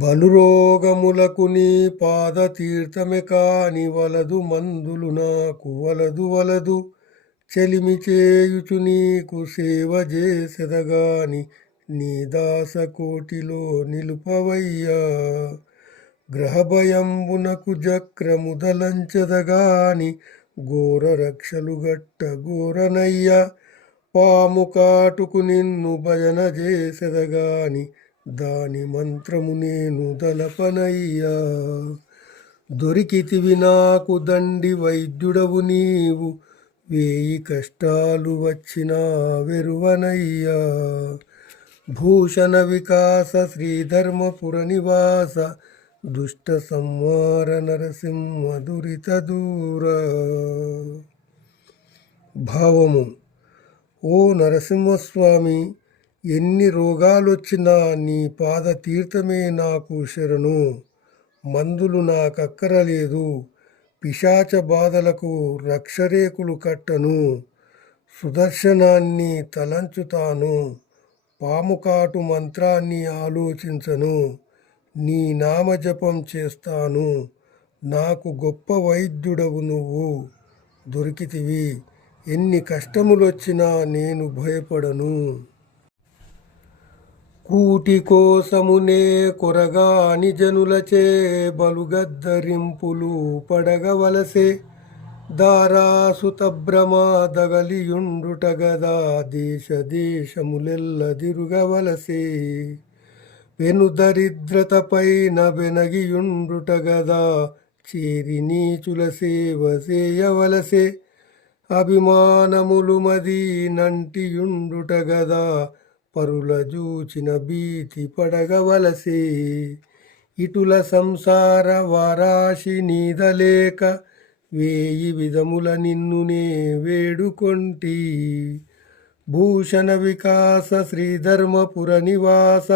బలురోగములకు నీ పాదతీర్థమే కాని వలదు మందులు నాకు వలదు చెలిమి చేయుచు నీకు సేవ చేసెదగాని నీ దాసకోటిలో నిలుపవయ్యా. గ్రహభయంబునకు జక్రముదలంచెదగాని ఘోర రక్షలు గట్ట ఘోరనయ్యా. పాము కాటుకు నిన్ను భజన చేసెదగాని దాని మంత్రము నేను దలపనయ్యా. దొరికితివి నాకు దండి వైద్యుడవు నీవు, వేయి కష్టాలు వచ్చినా వెరువనయ్యా. భూషణ వికాస శ్రీధర్మపుర నివాస దుష్ట సంహార నరసింహ దురిత దూర. భావము: ఓ నరసింహస్వామి, ఎన్ని రోగాలొచ్చినా నీ పాద తీర్థమే నాకు శరణు. మందులు నాకక్కరలేదు, పిశాచ బాధలకు రక్షరేకులు కట్టను. సుదర్శనాన్ని తలంచుతాను, పాముకాటు మంత్రాన్ని ఆలోచించను. నీ నామజపం చేస్తాను, నాకు గొప్ప వైద్యుడవు నువ్వు. దొరికితివి, ఎన్ని కష్టములొచ్చినా నేను భయపడను. కూటి కోసమునే కొరగాని జనులచే బలుగద్దరింపులు పడగవలసే. దారాసుత భ్రమదగలియుండుట గదా దేశ దేశములెల్ల దిరుగవలసే. వెను దరిద్రత పైన వెనగియుండుట గదా చేరి నీచుల సేవ చేయవలసే. అభిమానములు మది నంటియుండుట గదా పరుల జూచిన భీతి పడగవలసే. ఇటుల సంసార వారాశి నీదలేక వేయి విధముల నిన్నునే వేడుకొంటి. భూషణ వికాస శ్రీధర్మపుర నివాస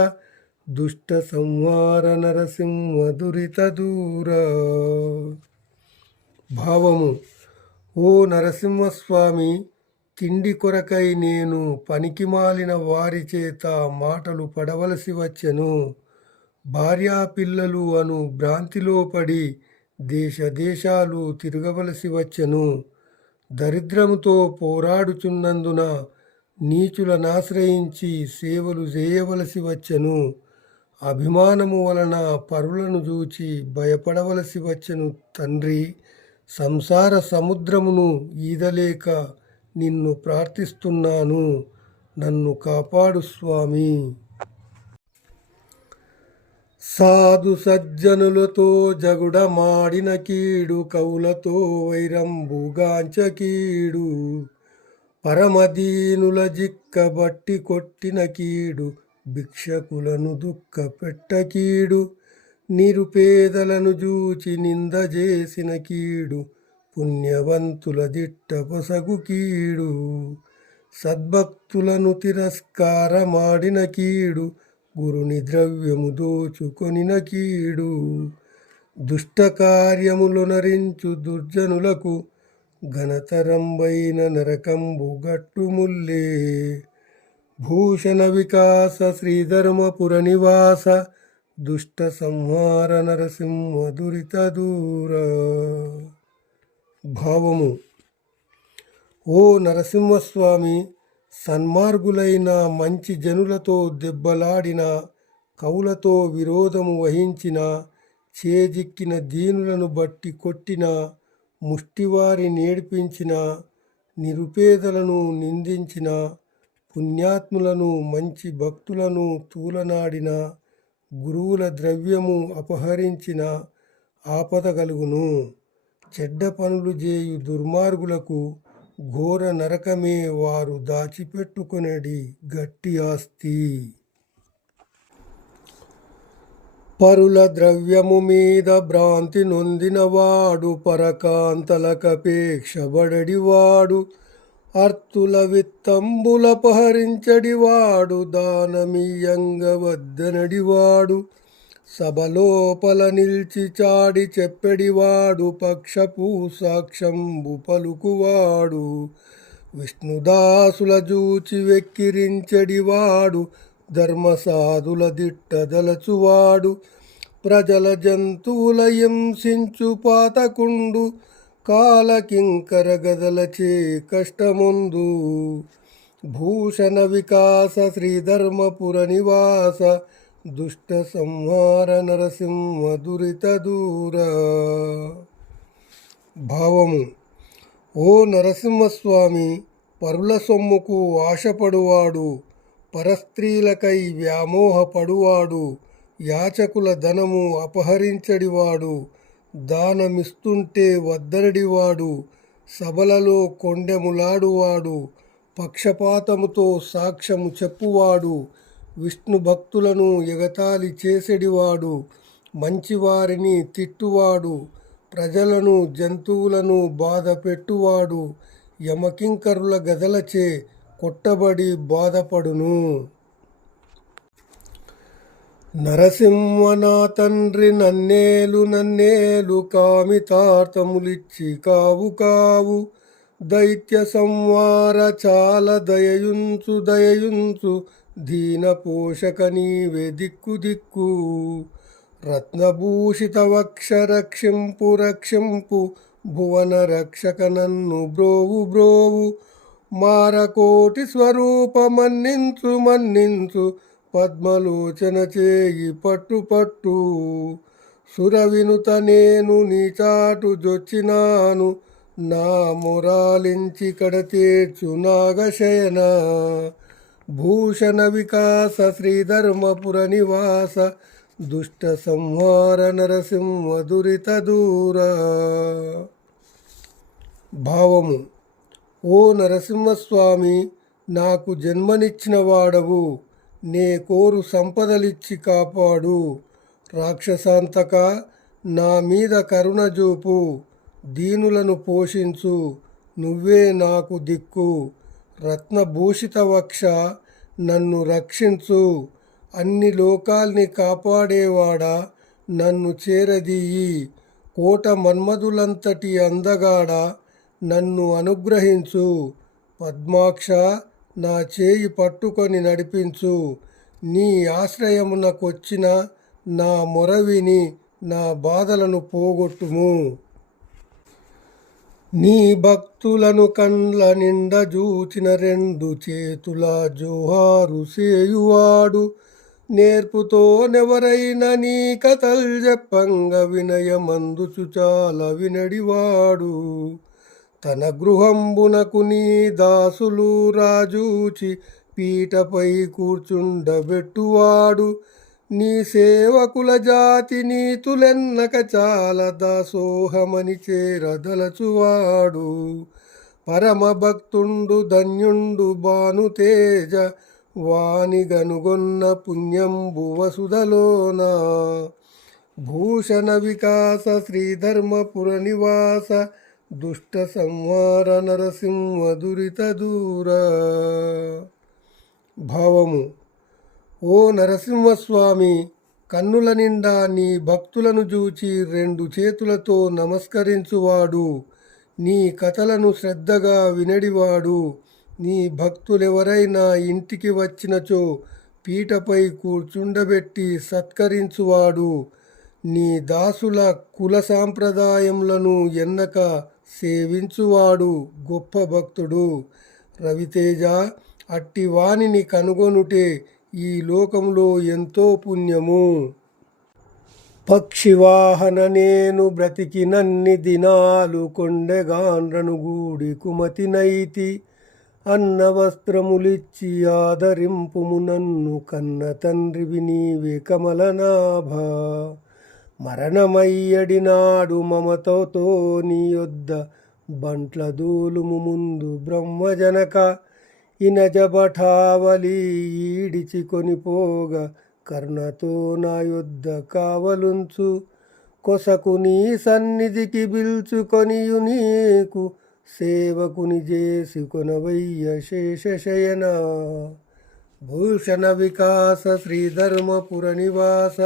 దుష్ట సంహార నరసింహ దురిత దూర. భావము: ఓ నరసింహస్వామి, తిండి కొరకై నేను పనికిమాలిన వారి చేత మాటలు పడవలసి వచ్చెను. భార్యాపిల్లలు అను భ్రాంతిలో పడి దేశ దేశాలు తిరగవలసి వచ్చెను. దరిద్రముతో పోరాడుచున్నందున నీచులనాశ్రయించి సేవలు చేయవలసి వచ్చెను. అభిమానము వలన పరులను చూచి భయపడవలసి వచ్చెను. తండ్రి, సంసార సముద్రమును ఈదలేక నిన్ను ప్రార్థిస్తున్నాను, నన్ను కాపాడు స్వామి. సాధు సజ్జనులతో జగుడమాడిన కీడు, కవులతో వైరంబుగాంచ కీడు. పరమదీనుల జిక్కబట్టి కొట్టిన కీడు, భిక్షకులను దుఃఖ పెట్ట కీడు. నిరుపేదలను జూచి నింద చేసిన కీడు, పుణ్యవంతుల దిట్ట పొసగు కీడు. సద్భక్తులను తిరస్కారమాడిన కీడు, గురుని ద్రవ్యము దోచుకొనిన కీడు. దుష్ట కార్యములొనరించు దుర్జనులకు ఘనతరంబైన నరకంబు గట్టుముల్లే. భూషణ వికాస శ్రీధర్మపుర నివాస దుష్ట సంహార నరసింహ దురిత దూర. భావము: ఓ నరసింహస్వామి, సన్మార్గులైన మంచి జనులతో దెబ్బలాడిన, కవులతో విరోధము వహించిన, చేజిక్కిన దీనులను బట్టి కొట్టిన, ముష్టివారి నేర్పించిన, నిరుపేదలను నిందించిన, పుణ్యాత్ములను మంచి భక్తులను తూలనాడిన, గురువుల ద్రవ్యము అపహరించిన ఆపద కలుగును. చెడ్డ పనులు చేయు దుర్మార్గులకు ఘోర నరకమే వారు దాచిపెట్టుకొనేడి గట్టి ఆస్తి. పరుల ద్రవ్యము మీద భ్రాంతి నొందినవాడు, పరకాంతలకపేక్షబడడివాడు. అర్తుల విత్తంబులపహరించడివాడు, దానమీయంగవద్దనడివాడు. సభలోపల నిల్చి చాడి చెప్పెడివాడు, పక్షపు సాక్ష్యంబు పలుకువాడు. విష్ణుదాసుల జూచి వెక్కిరించెడివాడు, ధర్మసాధుల దిట్టదలచువాడు. ప్రజల జంతువుల హింసించు పాతకుండు కాలకింకర గదలచే కష్టముందు భూషణ వికాస శ్రీధర్మపుర నివాస దుష్ట సంహార నరసింహ దురిత దూర. భావము: ఓ నరసింహస్వామి, పరుల సొమ్ముకు ఆశపడువాడు, పరస్త్రీలకై వ్యామోహపడువాడు, యాచకుల ధనము అపహరించడివాడు, దానమిస్తుంటే వద్దరడివాడు, సభలలో కొండెములాడువాడు, పక్షపాతముతో సాక్ష్యము చెప్పువాడు, విష్ణు భక్తులను ఎగతాళి చేసెడివాడు, మంచివారిని తిట్టువాడు, ప్రజలను జంతువులను బాధ పెట్టువాడు, యమకింకరుల గదలచే కొట్టబడి బాధపడును. నరసింహ నా తండ్రి, నన్నేలు కామితార్థములిచ్చి కావు కావు, దైత్య సంవార చాలా దయయుంచు దీన పోషక నీవే దిక్కు. రత్నభూషిత వక్ష రక్షింపు భువన రక్షక నన్ను బ్రోవు మారకోటి స్వరూప మన్నించు పద్మలోచన చేయి పట్టు సురవినుత నేను నీ చాటు జొచ్చినాను, నా మొరాలించి కడతేర్చు నాగశయన. భూషణ వికాస శ్రీధర్మపుర నివాస దుష్ట సంహార నరసింహ దురిత దూర. భావము: ఓ నరసింహస్వామి, నాకు జన్మనిచ్చిన వాడవు, నే కోరు సంపదలిచ్చి కాపాడు. రాక్షసాంతక, నా మీద కరుణ చూపు, దీనులను పోషించు, నువ్వే నాకు దిక్కు. రత్నభూషిత వక్ష, నన్ను రక్షించు, అన్ని లోకాల్ని కాపాడేవాడా నన్ను చేరదీయి. కోట మన్మధులంతటి అందగాడ, నన్ను అనుగ్రహించు. పద్మాక్ష, నా చేయి పట్టుకొని నడిపించు. నీ ఆశ్రయమునకొచ్చిన నా మొరవిని, నా బాధలను పోగొట్టుము. నీ భక్తులను కండ్ల నిండ జూచిన రెండు చేతుల జోహారు సేయువాడు, నేర్పుతోనెవరైనా నీ కథల్ చెప్పంగ వినయమందుచు చాలా వినడివాడు. తన గృహంబునకు నీ దాసులు రాజూచి పీటపై కూర్చుండబెట్టువాడు, నీ సేవకుల జాతి నీతులెన్నక చాలా దాసోహమని చేరదలచువాడు. పరమ భక్తుండు ధన్యుండు భానుతేజ, వాని గనుగొన్న పుణ్యంబు వసుధలోన. భూషణ వికాస శ్రీధర్మపుర నివాస దుష్ట సంహార నరసింహ దురిత దూర. భావము: ఓ నరసింహస్వామి, కన్నుల నిండా నీ భక్తులను చూచి రెండు చేతులతో నమస్కరించువాడు, నీ కథలను శ్రద్ధగా వినడివాడు, నీ భక్తులెవరైనా ఇంటికి వచ్చినచో పీటపై కూర్చుండబెట్టి సత్కరించువాడు, నీ దాసుల కుల సాంప్రదాయములను ఎన్నక సేవించువాడు గొప్ప భక్తుడు. రవితేజ, అట్టి వానిని కనుగొనుటే ఈ లోకంలో ఎంతో పుణ్యము. పక్షివాహన నేను బ్రతికినన్ని దినాలు, కొండెగాండ్రను గూడి కుమతినైతి. అన్న వస్త్రములిచ్చి ఆదరింపుము నన్ను, కన్న తండ్రివి నీవే కమలనాభ. మరణమయ్యడినాడు మమతతో నీ యొద్ద బంట్ల దూలుము ముందు బ్రహ్మజనక. ఇనజబఠావలి ఈడిచి కొనిపోగా కర్ణతో నా యొద్ద కావలుంచు. కొసకు నీ సన్నిధికి బిల్చుకొనియు నీకు సేవకుని చేసి కొనవయ్య శేషశయన. భూషణ వికాస శ్రీధర్మపుర నివాస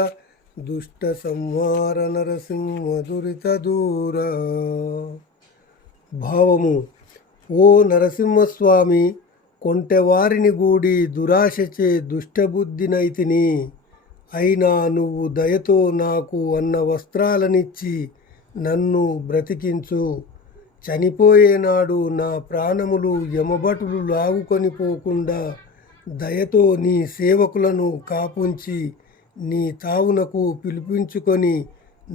దుష్ట సంహార నరసింహ దురిత దూర. భావము: ఓ నరసింహస్వామి, కొంటెవారిని గూడి దురాశచే దుష్టబుద్ధినైతిని. అయినా నువ్వు దయతో నాకు అన్న వస్త్రాలనిచ్చి నన్ను బ్రతికించు. చనిపోయేనాడు నా ప్రాణములు యమభటులు లాగుకొని పోకుండా దయతో నీ సేవకులను కాపుంచి నీ తావునకు పిలిపించుకొని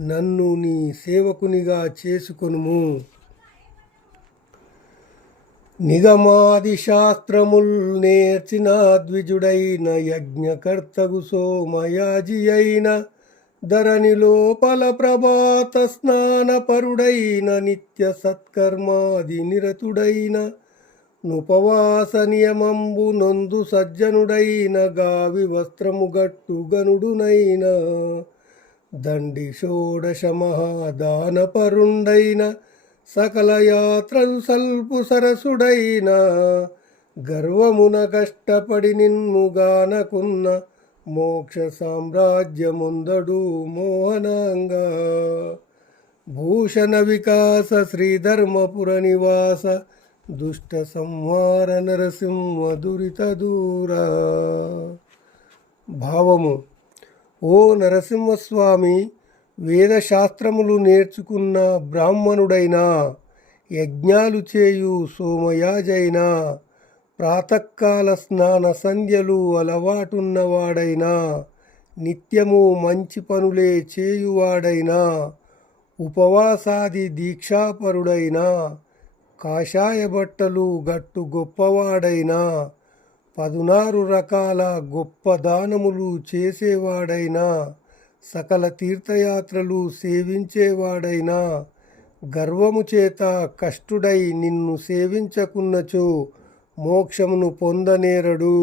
నన్ను నీ సేవకునిగా చేసుకొనుము. నిగమాది శాస్త్రముల్ నేర్చిన ద్విజుడైన యజ్ఞకర్తగు సోమయాజి అయిన ధరణి లోపల ప్రభాత స్నానపరుడైన నిత్య సత్కర్మాది నిరతుడైన నుపవాస నియమంబు నొందు సజ్జనుడైన గావి వస్త్రము గట్టు గనుడునైన దండి షోడశ మహాదానపరుండైన సకల యాత్రలు సల్పు సరసుడైన గర్వమున కష్టపడి నిన్ను గానకున్న మోక్ష సామ్రాజ్యముందడు మోహనాంగా భూషణ వికాస శ్రీధర్మపుర నివాస దుష్ట సంహార నరసింహ దురిత దూరా. భావము: ఓ నరసింహస్వామి, వేదశాస్త్రములు నేర్చుకున్న బ్రాహ్మణుడైనా, యజ్ఞాలు చేయు సోమయాజైనా, ప్రాతకాల స్నాన సంధ్యలు అలవాటున్నవాడైనా, నిత్యము మంచి పనులే చేయువాడైనా, ఉపవాసాది దీక్షాపరుడైనా, కాషాయ బట్టలు గట్టు గొప్పవాడైనా, 16 రకాల గొప్ప దానములు చేసేవాడైనా, సకల తీర్థయాత్రలు సేవించేవాడైనా, గర్వము చేత కష్టుడై నిన్ను సేవించకున్నచో మోక్షమును పొందనేరడు.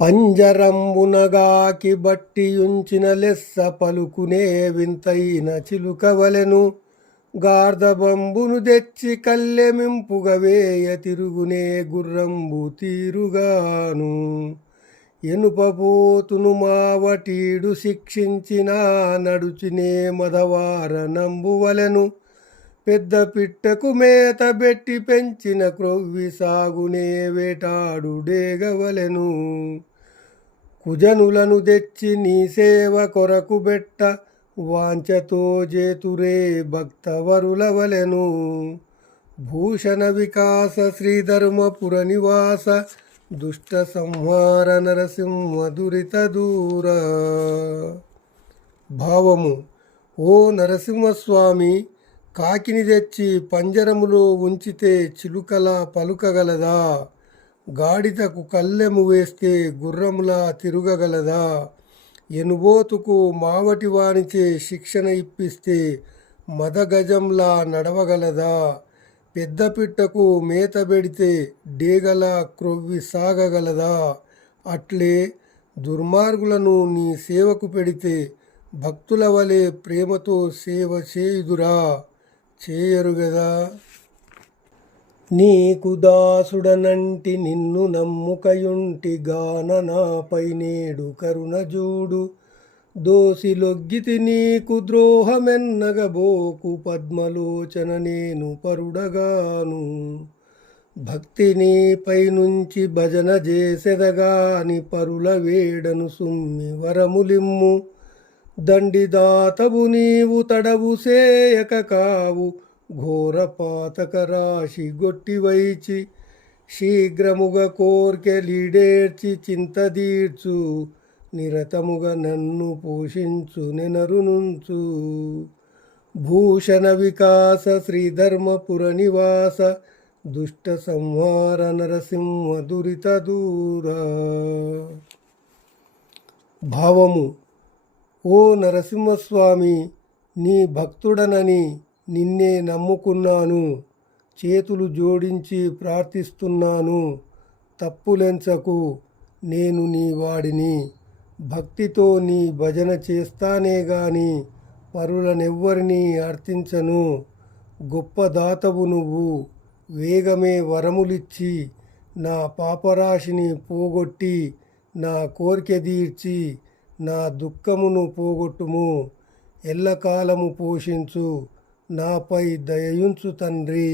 పంజరంబునగాకి బట్టియుంచిన లెస్స పలుకునే వింతైన చిలుకవలెను, గార్ధబంబును తెచ్చి కల్లెమింపుగ వేయ తిరుగునే గుర్రంబు తీరుగాను. ఎనుపపోతును మావటీడు శిక్షించిన నడుచినే మదవార నంబువలెను, పెద్ద పిట్టకు మేత బెట్టి పెంచిన క్రొవ్వి సాగునే వేటాడు డేగవలెను. కుజనులను తెచ్చి నీ సేవ కొరకు బెట్ట వాంఛతో జేతురే భక్తవరులవలెను. భూషణ వికాస శ్రీధర్మపుర నివాస దుష్ట సంహార నరసింహ దురిత దూర. భావము: ఓ నరసింహస్వామి, కాకిని తెచ్చి పంజరములో ఉంచితే చిలుకలా పలుకగలదా? గాడిదకు కళ్ళెము వేస్తే గుర్రములా తిరగగలదా? ఎనుబోతుకు మావటి వానిచే శిక్షణ ఇప్పిస్తే మదగజంలా నడవగలదా? పెద్ద పిట్టకు మేత పెడితే డేగలా క్రొవ్వి సాగగలదా? అట్లే దుర్మార్గులను నీ సేవకు పెడితే భక్తుల వలె ప్రేమతో సేవ చేయుదురా? చేయరు గదా. నీకు దాసుడనంటి నిన్ను నమ్ముకయుంటి గాన నాపై నేడు కరుణ జూడు. దోసిలొగ్గితి నీకు ద్రోహమెన్నగబోకు, పద్మలోచన నేను పరుడగాను. భక్తి నీపై నుంచి భజన చేసెదగాని పరుల వేడను సుమ్మి వరములిమ్ము. దండిదాతవు నీవు తడవు సేయక కావు, ఘోర పాతక రాశి గొట్టివైచి. శీఘ్రముగ కోర్కెలీడేర్చి చింతదీర్చు, నిరతముగా నన్ను పోషించు నెనరునుంచు. భూషణ వికాస శ్రీధర్మపుర నివాస దుష్ట సంహార నరసింహ దురిత దూర. భావము: ఓ నరసింహస్వామి, నీ భక్తుడనని నిన్నే నమ్ముకున్నాను. చేతులు జోడించి ప్రార్థిస్తున్నాను. తప్పులెంచకు, నేను నీ వాడిని. భక్తితో నీ భజన చేస్తానే గాని పరులనెవ్వరినీ అర్థించను. గొప్ప దాతవు నువ్వు. వేగమే వరములిచ్చి నా పాపరాశిని పోగొట్టి నా కోరిక తీర్చి నా దుఃఖమును పోగొట్టుము. ఎల్లకాలము పోషించు, నాపై దయయుంచు తండ్రి.